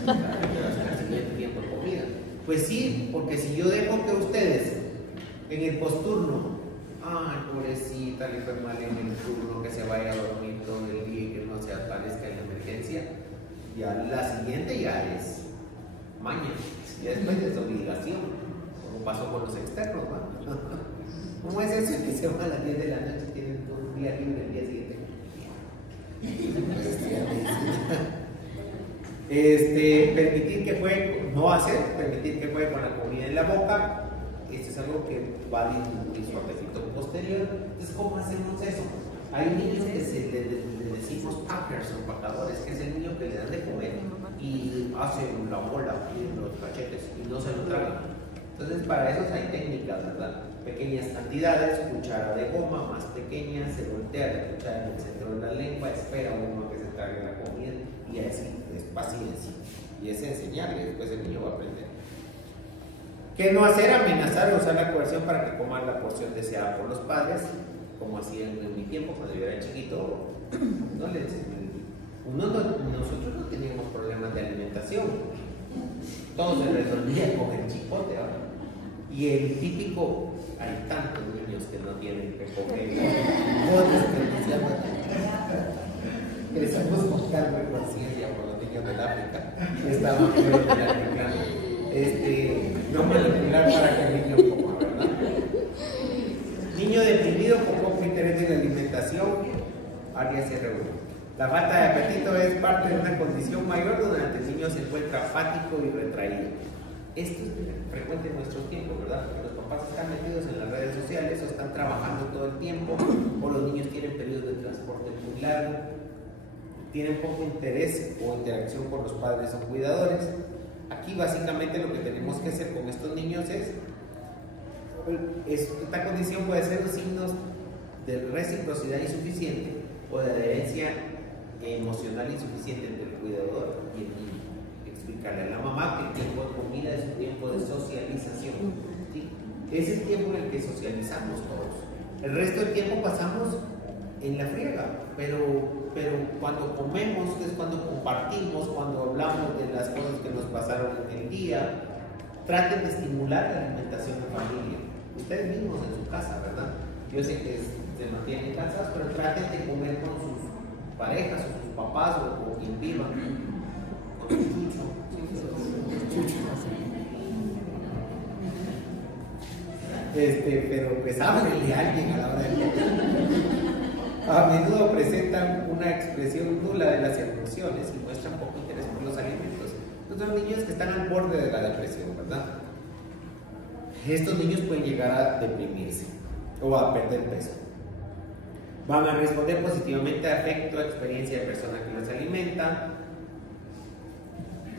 Hasta el siguiente tiempo comida. Pues sí, porque si yo dejo que ustedes en el posturno, pobrecita, le fue mal en el turno, que se vaya a dormir todo el día y que no se aparezca en la emergencia, ya la siguiente ya es maña, y después es obligación, como pasó con los externos, ¿no? ¿Cómo es eso que se va a las 10 de la noche y tienen todo un día libre el día siguiente? Permitir que juegue, no hacer, permitir que juegue con la comida en la boca. Esto es algo que va a disminuir su apetito posterior. Entonces, ¿cómo hacemos eso? Hay niños que le decimos packers o empacadores, que es el niño que le dan de comer y hace la bola en los cachetes y no se lo tragan. Entonces, para eso hay técnicas, ¿verdad? Pequeñas cantidades, cuchara de goma más pequeña, se voltea la cuchara en el centro de la lengua, espera uno que se trague la comida y así es paciencia. Y es enseñarle, después el niño va a aprender. ¿Qué no hacer? Amenazar o usar la coerción para que coma la porción deseada por los padres, como hacían en mi tiempo cuando yo era chiquito. Nosotros no teníamos problemas de alimentación, todo se resolvía con el chipote, ¿verdad? Y el típico, hay tantos niños que no tienen que comer, empezamos con calma y conciencia por los niños del África, estaban peor que el africano. No manipular para que el niño coma, ¿verdad? Niño deprimido con poco interés en la alimentación, área CR1. La falta de apetito es parte de una condición mayor donde el niño se encuentra apático y retraído. Esto es frecuente en nuestros tiempos, ¿verdad? Porque los papás están metidos en las redes sociales o están trabajando todo el tiempo, o los niños tienen periodos de transporte muy largo, tienen poco interés o interacción con los padres o cuidadores. Aquí básicamente lo que tenemos que hacer con estos niños esta condición puede ser un signo de reciprocidad insuficiente o de adherencia emocional insuficiente entre el cuidador y el niño. Explicarle a la mamá que el tiempo de comida es un tiempo de socialización, ¿sí? Es el tiempo en el que socializamos todos. El resto del tiempo pasamos en la friega, pero cuando comemos es cuando compartimos, cuando hablamos de las cosas que nos pasaron en el día. Traten de estimular la alimentación en familia, ustedes mismos en su casa, ¿verdad? Yo sé que se mantienen cansados, pero traten de comer con sus parejas o sus papás o quien vivan, con su chucho. Pero pues háblenle a alguien a la hora de comer. A menudo presentan una expresión nula de las emociones y muestran poco interés por los alimentos. Estos son niños que están al borde de la depresión, ¿verdad? Estos niños pueden llegar a deprimirse o a perder peso. Van a responder positivamente a afecto, a experiencia de persona que los alimenta.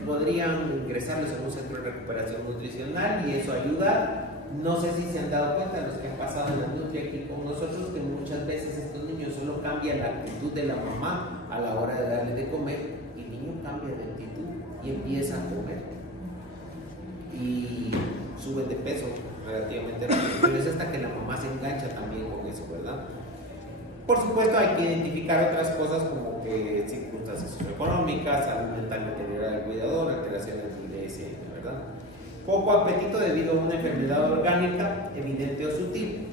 Podrían ingresarlos en un centro de recuperación nutricional y eso ayuda. No sé si se han dado cuenta los que han pasado en la nutria aquí con nosotros que muchas veces estos niños solo cambian la actitud de la mamá a la hora de darle de comer y el niño cambia de actitud y empieza a comer y sube de peso relativamente rápido, pero es hasta que la mamá se engancha también con eso, ¿verdad? Por supuesto hay que identificar otras cosas como que circunstancias socioeconómicas, salud mental deteriorada del cuidador, alteraciones de IDS, ¿verdad? Poco apetito debido a una enfermedad orgánica evidente o sutil.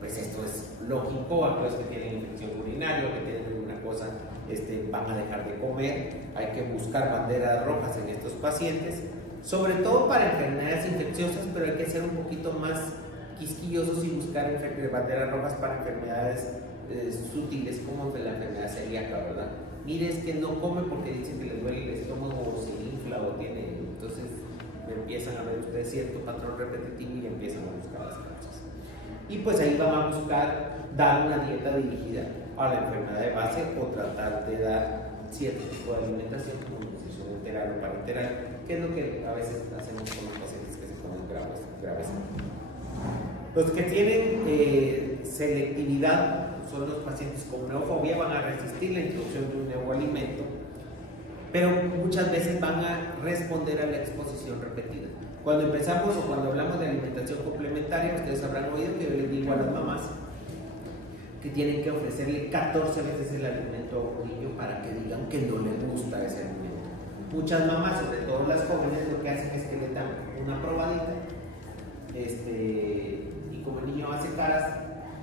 Pues esto es lógico, aquellos que tienen infección urinaria o que tienen alguna cosa van a dejar de comer. Hay que buscar banderas rojas en estos pacientes, sobre todo para enfermedades infecciosas, pero hay que ser un poquito más quisquillosos y buscar banderas rojas para enfermedades sutiles como la enfermedad celíaca, ¿verdad? Mire, es que no come porque dicen que le duele el estómago o se infla o tiene, entonces empiezan a ver ustedes cierto patrón repetitivo y empiezan a buscar las causas. Y pues ahí van a buscar dar una dieta dirigida a la enfermedad de base o tratar de dar cierto tipo de alimentación como nutrición enteral o parenteral, que es lo que a veces hacemos con los pacientes que se ponen graves. Los que tienen selectividad son los pacientes con neofobia, van a resistir la introducción de un nuevo alimento, pero muchas veces van a responder a la exposición repetida. Cuando empezamos o cuando hablamos de alimentación complementaria, ustedes habrán oído que yo les digo a las mamás que tienen que ofrecerle 14 veces el alimento a un niño para que digan que no les gusta ese alimento. Muchas mamás, sobre todo las jóvenes, lo que hacen es que le dan una probadita y como el niño hace caras,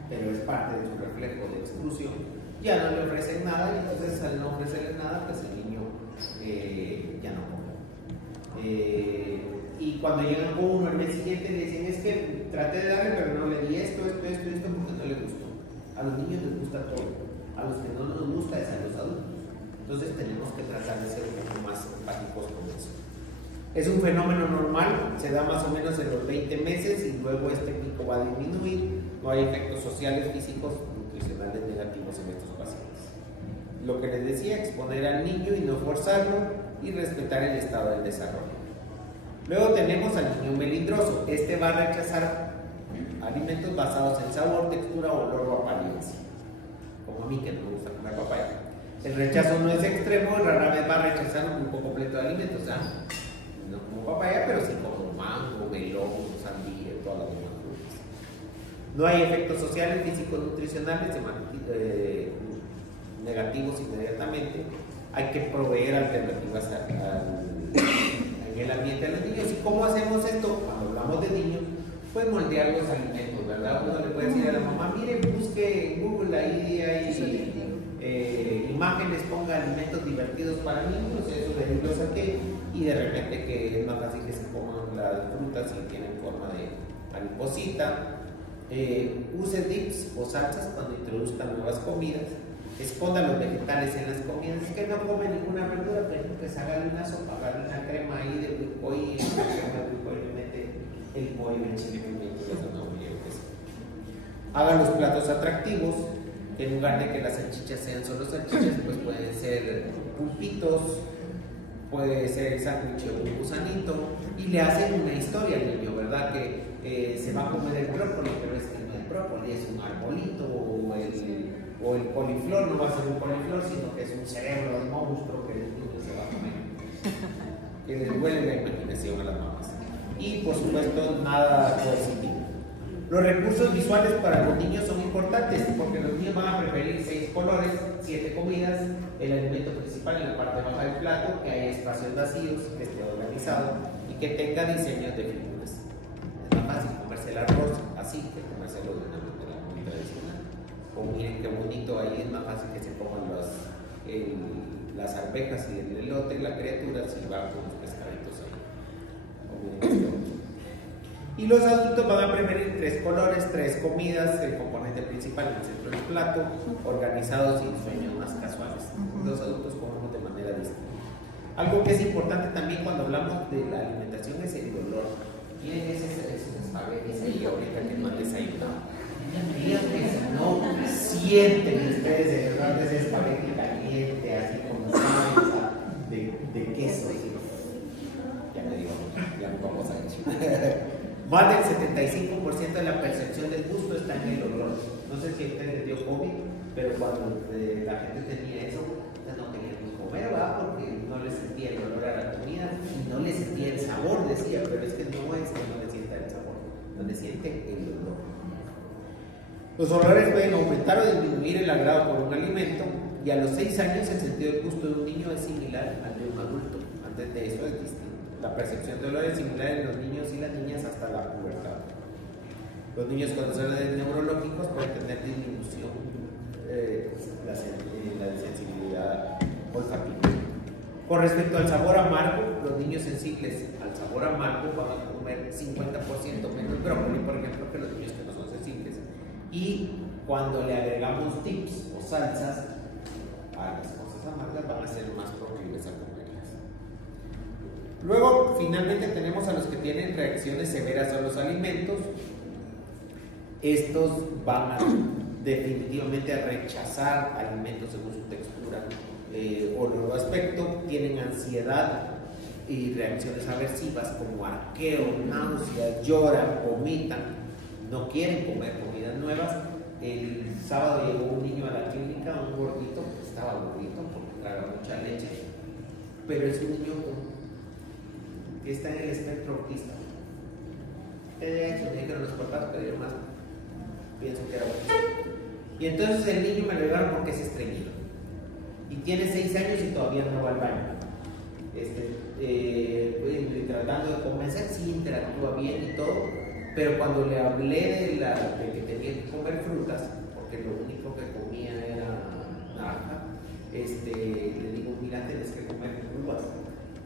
pero es parte de su reflejo de exclusión, ya no le ofrecen nada y entonces al no ofrecerles nada, pues el niño ya no come. y cuando llegan con uno al mes siguiente le dicen, es que traté de darle, pero no le di esto, porque no le gustó. A los niños les gusta todo, a los que no nos gusta es a los adultos. Entonces tenemos que tratar de ser un poco más empáticos con eso. Es un fenómeno normal, se da más o menos en los 20 meses y luego este pico va a disminuir. No hay efectos sociales, físicos, nutricionales negativos en estos pacientes. Lo que les decía, exponer al niño y no forzarlo y respetar el estado del desarrollo. Luego tenemos al niño melindroso. Este va a rechazar alimentos basados en sabor, textura, olor o apariencia. Como a mí que no me gusta comer papaya. El rechazo no es extremo, rara vez va a rechazar un grupo completo de alimentos. O sea, no como papaya, pero sí como mango, melón, sandía, todas las demás frutas. No hay efectos sociales, físicos, nutricionales negativos inmediatamente. Hay que proveer alternativas en el ambiente de los niños. ¿Y cómo hacemos esto? Cuando hablamos de niños, pues moldear los alimentos, ¿verdad? Uno le puede decir a la mamá, mire, busque en Google, ahí hay imágenes, ponga alimentos divertidos para niños, eso de ahí lo saqué, y de repente que es más fácil que se coman las frutas y tienen forma de mariposita. Use dips o salsas cuando introduzcan nuevas comidas. Esconda los vegetales en las comidas. Es que no come ninguna verdura, pero pues hágale una sopa, hágale una crema ahí de pollo, y en la crema de pollo le mete el pollo, el chile, pimiento, la zanahoria, lo que sea. Haga los platos atractivos, que en lugar de que las salchichas sean solo salchichas, pues pueden ser pulpitos, puede ser el sándwich o un gusanito, y le hacen una historia al niño, ¿verdad? Que se va a comer el brócoli, pero es que no es brócoli, es un arbolito, o el coliflor no va a ser un coliflor, sino que es un cerebro de monstruo que el niño se va a comer. Que les duele la imaginación a las mamás. Y por supuesto, nada coercitivo. Los recursos visuales para los niños son importantes porque los niños van a preferir 6 colores, 7 comidas, el alimento principal en la parte baja del plato, que haya espacios vacíos, que esté organizado y que tenga diseños de figuras. Es más fácil comerse el arroz así que comérselo de una manera muy tradicional. O miren qué bonito, ahí es más fácil que se coman las arvejas y el elote, la criatura, si va con los pescaditos ahí. Y los adultos van a preferir 3 colores, 3 comidas, el componente principal en el centro del plato, organizados y sueños más casuales. Los adultos comemos de manera distinta. Algo que es importante también cuando hablamos de la alimentación es el olor. Miren esos espaguetis ahí ahorita que no han desayunado. Díganme si no sienten ustedes el olor de ese espagueti caliente, así como salsa de queso. Ya me digo, ya nos vamos a decir. Más del 75% de la percepción del gusto está en el olor. No sé si a ustedes les dio COVID, pero cuando la gente tenía eso, no querían ni comer, ¿verdad? Porque no les sentía el olor a la comida y no les sentía el sabor, decía, pero es que no es que no le sienta el sabor, no le siente el olor. Los olores pueden aumentar o disminuir el agrado por un alimento, y a los 6 años el sentido del gusto de un niño es similar al de un adulto. Antes de eso es distinto. La percepción de olor es similar en los niños y las niñas hasta la pubertad. Los niños con desórdenes neurológicos pueden tener disminución la sensibilidad olfativa. Con respecto al sabor amargo, los niños sensibles al sabor amargo van a comer 50% menos brócoli, por ejemplo, que los niños que no son sensibles. Y cuando le agregamos dips o salsas a las cosas amargas, van a ser más proclives a comerlas. Luego, finalmente, tenemos a los que tienen reacciones severas a los alimentos. Estos van definitivamente a rechazar alimentos según su textura, olor o aspecto, tienen ansiedad y reacciones aversivas como arqueo, náuseas, lloran, vomitan, no quieren comer comidas nuevas. El sábado llegó un niño a la clínica, un gordito, estaba gordito porque traga mucha leche, pero es un niño que está en el espectro autista. De hecho, me dijeron los papás, pero yo más pienso que era autista. Y entonces el niño me lo llevaron porque es estreñido y tiene 6 años y todavía no va al baño. Tratando de convencer, sí interactúa bien y todo, pero cuando le hablé de que tenía que comer frutas, porque lo único que comía era naranja, le digo, mira, tienes que comer uvas.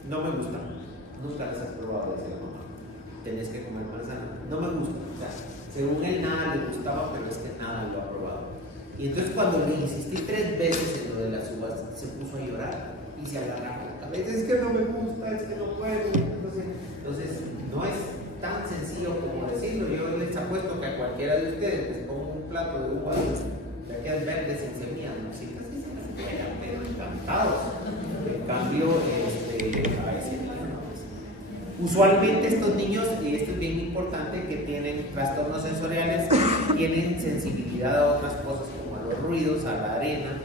No me gustan, nunca las has probado, decía la mamá. tenés que comer manzana. No me gusta, o sea, según él nada le gustaba, pero es que nada lo ha probado. Y entonces cuando le insistí 3 veces en lo de las uvas, se puso a llorar y se agarraba la cabeza. Es que no me gusta, es que no puedo. Entonces no es tan sencillo como decirlo. Yo les apuesto que a cualquiera de ustedes les pongo un plato de uvas de aquellas verdes sin semillas, ¿no? Sí, casi se las pegan, pero encantados. En cambio, a ese niño no. Usualmente estos niños, y esto es bien importante, que tienen trastornos sensoriales, tienen sensibilidad a otras cosas como a los ruidos, a la arena,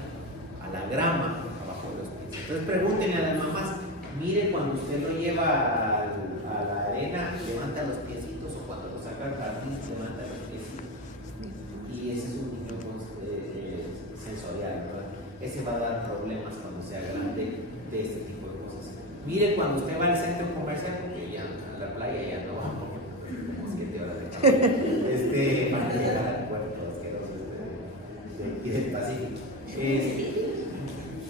a la grama, abajo de los pies. Entonces pregúntenle a las mamás, mire cuando usted lo lleva a la arena, levanta los piecitos, o cuando lo saca al jardín, levanta los piecitos. Y ese es un niño sensorial, ¿verdad? Ese va a dar problemas cuando sea grande de este tipo de cosas. Mire cuando usted va al centro comercial, porque ya a la playa ya no vamos, como 7 horas de calor, para llegar al puerto asqueroso del Pacífico.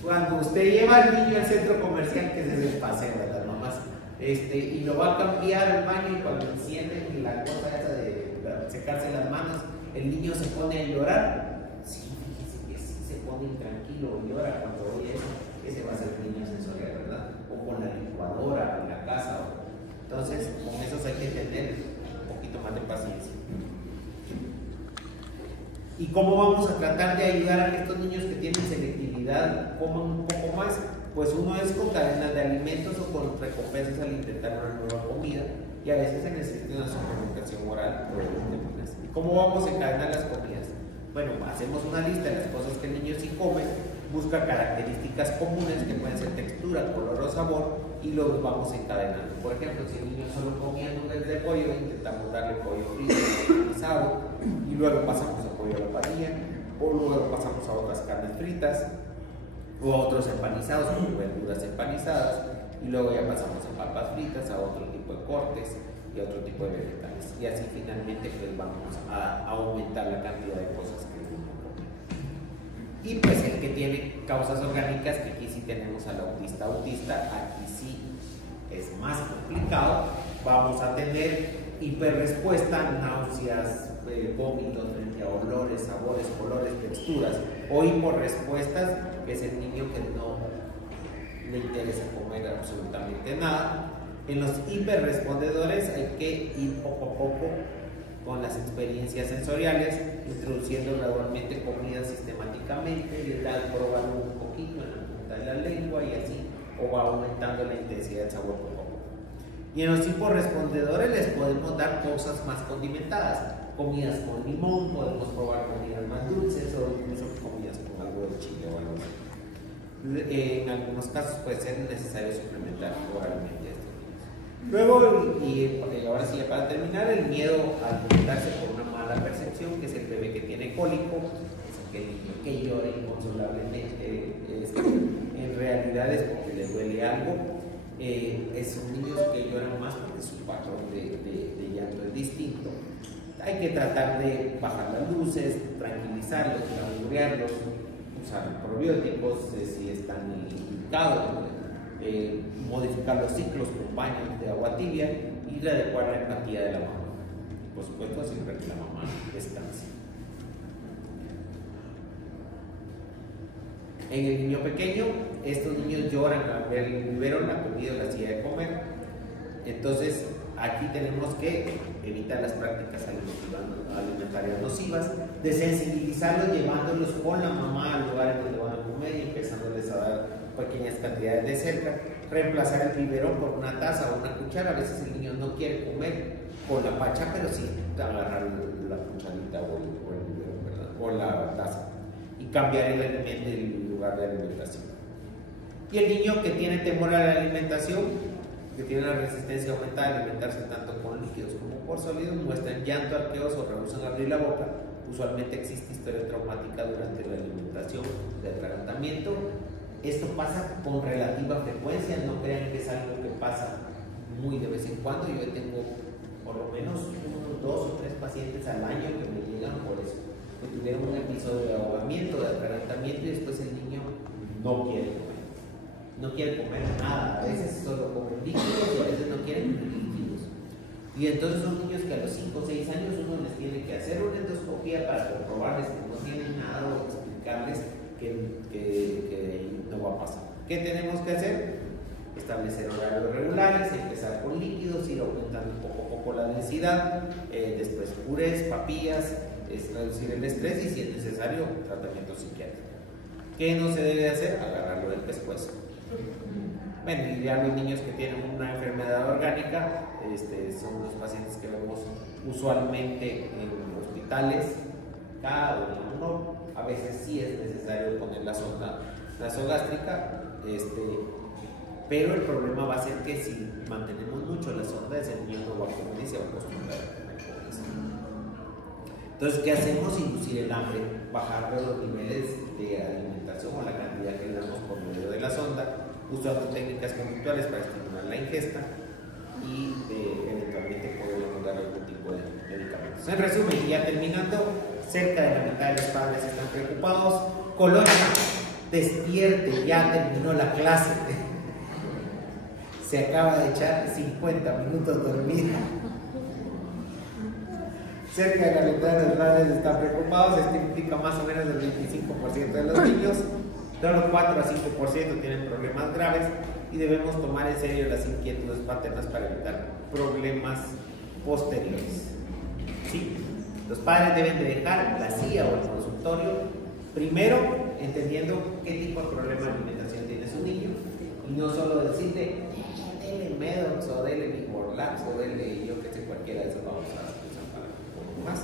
Cuando usted lleva al niño al centro comercial, que ese es el paseo de las mamás, y lo va a cambiar al baño, y cuando encienden la cosa esa de secarse las manos, el niño se pone a llorar. Sí, fíjese que sí se pone intranquilo y llora cuando oye eso. Ese va a ser el niño sensorial, ¿verdad? O con la licuadora en la casa. Entonces, con esos hay que tener un poquito más de paciencia. ¿Y cómo vamos a tratar de ayudar a que estos niños que tienen selectividad coman un poco más? Pues uno es con cadenas de alimentos o con recompensas al intentar una nueva comida, y a veces se necesita una suplementación oral. ¿Y cómo vamos a encadenar las comidas? Bueno, hacemos una lista de las cosas que el niño sí come, busca características comunes que pueden ser textura, color o sabor, y los vamos encadenando. Por ejemplo, si el niño solo comía nuggets de pollo, intentamos darle pollo frito, guisado, y luego pasamos a pollo a la parrilla, o luego pasamos a otras carnes fritas, o a otros empanizados, como verduras empanizadas, y luego ya pasamos a papas fritas, a otro tipo de cortes y a otro tipo de vegetales. Y así finalmente pues vamos a aumentar la cantidad de cosas que uno come. Y pues el que tiene causas orgánicas, que aquí sí tenemos al autista, aquí sí es más complicado. Vamos a tener hiperrespuesta, náuseas, vómitos frente a olores, sabores, colores, texturas, o hiporrespuestas, que es el niño que no le interesa comer absolutamente nada. En los hiperrespondedores hay que ir poco a poco con las experiencias sensoriales, introduciendo gradualmente comida sistemáticamente, les da probar un poquito en la punta de la lengua y así, o va aumentando la intensidad del sabor poco a poco. Y en los hiporrespondedores les podemos dar cosas más condimentadas, comidas con limón, podemos probar comidas más dulces o incluso comidas con algo de chile o algo así. En algunos casos puede ser necesario suplementar oralmente estos niños. Luego, y ahora sí, para terminar, el miedo a alimentarse por una mala percepción, que es el bebé que tiene cólico, es aquel niño que llora inconsolablemente, en realidad es porque le duele algo. Son niños que lloran más porque su patrón de llanto es distinto. Hay que tratar de bajar las luces, tranquilizarlos, claudiarlos, usar probióticos si están indicados, modificar los ciclos con baños de agua tibia y adecuar la empatía de la mamá. Por supuesto, siempre que la mamá descanse. En el niño pequeño, estos niños lloran al ver el biberón, la comida o la silla de comer. Entonces, aquí tenemos que evitar las prácticas alimentarias nocivas, de sensibilizarlos llevándolos con la mamá al lugar donde van a comer y empezándoles a dar pequeñas cantidades de cerca, reemplazar el biberón por una taza o una cuchara. A veces el niño no quiere comer con la pacha, pero sí agarrar la cucharita o el biberón, ¿verdad? O la taza, y cambiar el lugar de alimentación. Y el niño que tiene temor a la alimentación, que tiene la resistencia aumentada a alimentarse tanto con líquidos como por sólidos, muestran llanto arqueoso o rehusan abrir la boca. Usualmente existe historia traumática durante la alimentación del atragantamiento. Esto pasa con relativa frecuencia, no crean que es algo que pasa muy de vez en cuando. Yo tengo por lo menos unos 2 o 3 pacientes al año que me llegan por eso, que tuvieron un episodio de ahogamiento, de atragantamiento, y después el niño no quiere comer. No quiere comer nada, a veces solo comen líquidos y a veces no quieren líquidos. Y entonces son niños que a los 5 o 6 años uno les tiene que hacer una endoscopía para comprobarles que no tienen nada o explicarles que no va a pasar. ¿Qué tenemos que hacer? Establecer horarios regulares, empezar con líquidos, ir aumentando poco a poco la densidad, después purés, papillas, reducir el estrés y si es necesario tratamiento psiquiátrico. ¿Qué no se debe hacer? Agarrarlo del pescuezo. Bueno, y ya los niños que tienen una enfermedad orgánica son los pacientes que vemos usualmente en hospitales, cada uno. A veces sí es necesario poner la sonda nasogástrica, pero el problema va a ser que si mantenemos mucho la sonda, el niño no va a comer y se va a acostumbrar a comer con eso. Entonces, ¿qué hacemos? Inducir el hambre, bajar los niveles de alimentación o la cantidad que le damos por medio de la sonda, usando técnicas conductuales para estimular la ingesta y eventualmente podemos dar algún tipo de medicamentos. En resumen, ya terminando, cerca de la mitad de los padres están preocupados. Colonia, despierte, ya terminó la clase. Se acaba de echar 50 minutos dormida. Cerca de la mitad de los padres están preocupados. Esto implica más o menos el 25% de los niños. Solo 4 a 5% tienen problemas graves y debemos tomar en serio las inquietudes paternas para evitar problemas posteriores. ¿Sí? Los padres deben de dejar la silla o el consultorio primero entendiendo qué tipo de problema de alimentación tiene su niño y no solo decirle dele Medox o dele Bimorlax o dele yo que sé cualquiera de esos, vamos a usar para un poco más.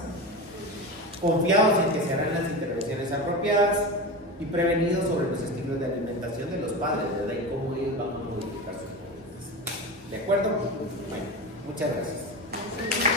Confiados en que se harán las intervenciones apropiadas y prevenidos sobre los estilos de alimentación de los padres, ¿verdad? Y cómo ellos van a modificar sus conductas. ¿De acuerdo? Bueno, muchas gracias.